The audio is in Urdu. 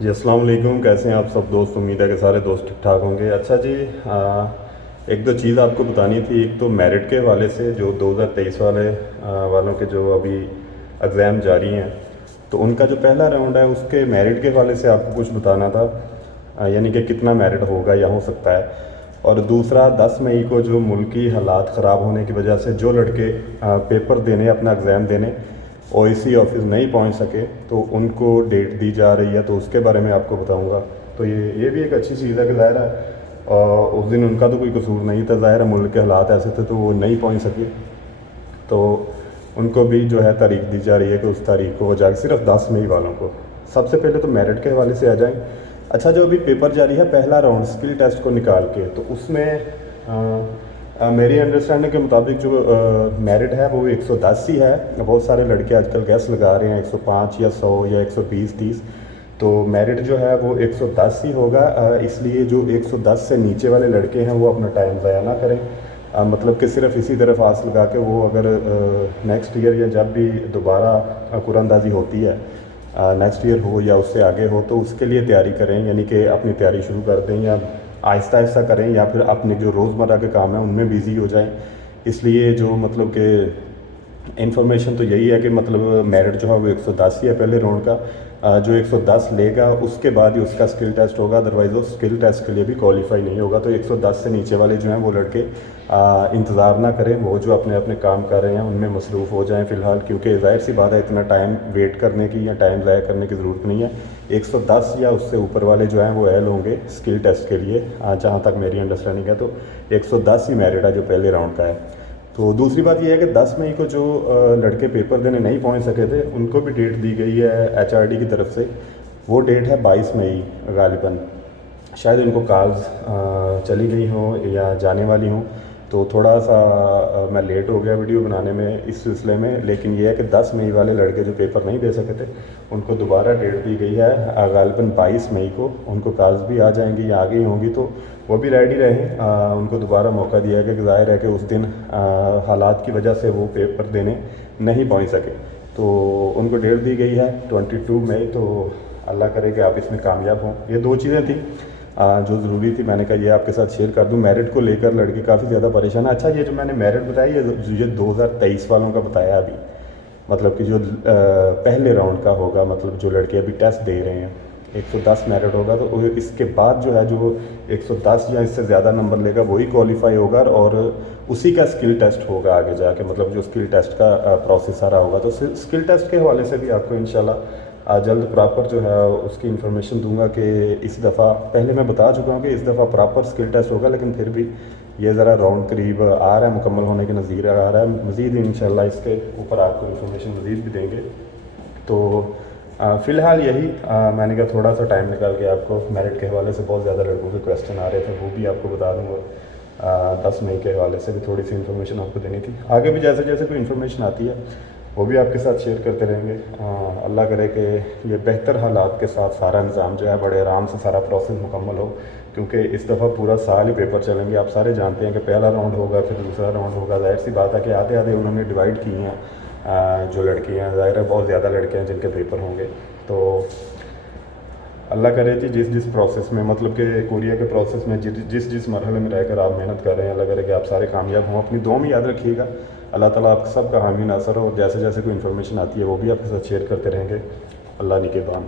جی السلام علیکم، کیسے ہیں آپ سب دوست؟ امید ہے کہ سارے دوست ٹھیک ٹھاک ہوں گے۔ اچھا جی، ایک دو چیز آپ کو بتانی تھی۔ ایک تو میرٹ کے حوالے سے جو 2023 والوں کے جو ابھی ایگزام جاری ہیں، تو ان کا جو پہلا راؤنڈ ہے اس کے میرٹ کے حوالے سے آپ کو کچھ بتانا تھا، یعنی کہ کتنا میرٹ ہوگا یا ہو سکتا ہے۔ اور دوسرا 10 مئی کو جو ملکی حالات خراب ہونے کی وجہ سے جو لڑکے پیپر دینے اپنا ایگزام دینے او ای سی آفس نہیں پہنچ سکے، تو ان کو ڈیٹ دی جا رہی ہے، تو اس کے بارے میں آپ کو بتاؤں گا۔ تو یہ بھی ایک اچھی چیز ہے کہ ظاہر ہے اس دن ان کا تو کوئی قصور نہیں تھا، ظاہر ہے ملک کے حالات ایسے تھے تو وہ نہیں پہنچ سکے، تو ان کو بھی جو ہے تاریخ دی جا رہی ہے کہ اس تاریخ کو وہ جا کے صرف 10 مئی والوں کو۔ سب سے پہلے تو میرٹ کے حوالے سے آ جائیں۔ اچھا، جو ابھی پیپر جاری ہے پہلا راؤنڈ اسکل ٹیسٹ کو نکال کے، تو اس میں میری انڈرسٹینڈنگ کے مطابق جو میرٹ ہے وہ 110 ہی ہے۔ بہت سارے لڑکے آج کل گیس لگا رہے ہیں 105 یا 100 یا 120 30، تو میرٹ جو ہے وہ 110 ہی ہوگا۔ اس لیے جو 110 سے نیچے والے لڑکے ہیں وہ اپنا ٹائم ضائع نہ کریں، مطلب کہ صرف اسی طرف آس لگا کے وہ اگر نیکسٹ ایئر یا جب بھی دوبارہ قرعہ اندازی ہوتی ہے، نیکسٹ ایئر ہو یا اس سے آگے ہو، تو اس کے لیے تیاری کریں، یعنی کہ اپنی تیاری شروع کر دیں یا آہستہ آہستہ کریں، یا پھر اپنے جو روزمرہ کے کام ہیں ان میں بیزی ہو جائیں۔ اس لیے جو مطلب کہ انفارمیشن تو یہی ہے کہ مطلب میرٹ جو ہے وہ 110 ہی ہے پہلے راؤنڈ کا۔ جو 110 لے گا اس کے بعد ہی اس کا اسکل ٹیسٹ ہوگا، ادروائز وہ اسکل ٹیسٹ کے لیے بھی کوالیفائی نہیں ہوگا۔ تو 110 سے نیچے والے جو ہیں وہ لڑکے انتظار نہ کریں، وہ جو اپنے اپنے کام کر رہے ہیں ان میں مصروف ہو جائیں فی الحال، کیونکہ ظاہر سی بات ہے اتنا ٹائم ویٹ کرنے کی یا ٹائم ضائع کرنے کی ضرورت نہیں ہے۔ 110 یا اس سے اوپر والے جو ہیں وہ اہل ہوں گے اسکل ٹیسٹ کے لیے، جہاں تک میری انڈرسٹینڈنگ ہے، تو 110 ہی میرٹ ہے جو پہلے راؤنڈ کا ہے۔ تو دوسری بات یہ ہے کہ 10 مئی کو جو لڑکے پیپر دینے نہیں پہنچ سکے تھے ان کو بھی ڈیٹ دی گئی ہے ایچ آر ڈی کی طرف سے۔ وہ ڈیٹ ہے 22 مئی غالباً، شاید ان کو کالز چلی گئی ہوں یا جانے والی ہوں، تو تھوڑا سا میں لیٹ ہو گیا ویڈیو بنانے میں اس سلسلے میں، لیکن یہ ہے کہ 10 مئی والے لڑکے جو پیپر نہیں دے سکے تھے ان کو دوبارہ ڈیٹ دی گئی ہے غالباً 22 مئی کو۔ ان کو کالز بھی آ جائیں گی یا آ گئی ہوں گی، تو وہ بھی ریڈی رہیں، ان کو دوبارہ موقع دیا گیا کہ ظاہر ہے کہ اس دن حالات کی وجہ سے وہ پیپر دینے نہیں پہنچ سکے، تو ان کو ڈیٹ دی گئی ہے 22 مئی۔ تو اللہ کرے کہ آپ اس میں کامیاب ہوں۔ یہ دو چیزیں تھیں جو ضروری تھی، میں نے کہا یہ آپ کے ساتھ شیئر کر دوں۔ میرٹ کو لے کر لڑکی کافی زیادہ پریشان ہے۔ اچھا، یہ جو میں نے میرٹ بتایا یہ 2023 والوں کا بتایا ابھی، مطلب کہ جو پہلے راؤنڈ کا ہوگا، مطلب جو لڑکے ابھی ٹیسٹ دے رہے ہیں 110 میرٹ ہوگا، تو اس کے بعد جو ہے جو 110 یا اس سے زیادہ نمبر لے گا وہی کوالیفائی ہوگا، اور اسی کا اسکل ٹیسٹ ہوگا آگے جا کے، مطلب جو اسکل ٹیسٹ کا پروسیس سارا ہوگا۔ تو اسکل ٹیسٹ کے حوالے سے بھی آپ کو انشاءاللہ جلد پراپر جو ہے اس کی انفارمیشن دوں گا کہ اس دفعہ، پہلے میں بتا چکا ہوں کہ اس دفعہ پراپر اسکل ٹیسٹ ہوگا، لیکن پھر بھی یہ ذرا راؤنڈ قریب آ رہا ہے، مکمل ہونے کے نزدیک آ رہا ہے۔ مزید انشاءاللہ اس کے اوپر آپ کو انفارمیشن مزید بھی دیں گے۔ تو فی الحال یہی میں نے کہا تھوڑا سا ٹائم نکال کے آپ کو میرٹ کے حوالے سے بہت زیادہ لڑکوں کے کویسچن آ رہے تھے، وہ بھی آپ کو بتا دوں گا۔ 10 مئی کے حوالے سے بھی تھوڑی سی انفارمیشن آپ کو دینی تھی۔ آگے بھی جیسے جیسے کوئی انفارمیشن آتی ہے وہ بھی آپ کے ساتھ شیئر کرتے رہیں گے۔ اللہ کرے کہ یہ بہتر حالات کے ساتھ سارا نظام جو ہے بڑے آرام سے سارا پروسیس مکمل ہو، کیونکہ اس دفعہ پورا سال ہی پیپر چلیں گے۔ آپ سارے جانتے ہیں کہ پہلا راؤنڈ ہوگا، پھر دوسرا راؤنڈ ہوگا۔ ظاہر سی بات ہے کہ آدھے آدھے انہوں نے ڈیوائڈ کی ہیں، جو لڑکیاں ہیں ظاہر ہے بہت زیادہ لڑکے ہیں جن کے پیپر ہوں گے۔ تو اللہ کرے جی جس پروسیس میں، مطلب کہ کوریہ کے پروسیس میں جس مرحلے میں رہ کر آپ محنت کر رہے ہیں، اللہ کرے کہ آپ سارے کامیاب ہوں۔ اپنی دعا میں یاد رکھیے گا، اللہ تعالیٰ آپ سب کا حامی ناصر ہو، اور جیسے جیسے کوئی انفارمیشن آتی ہے وہ بھی آپ کے ساتھ شیئر کرتے رہیں گے۔ اللہ نگہبان۔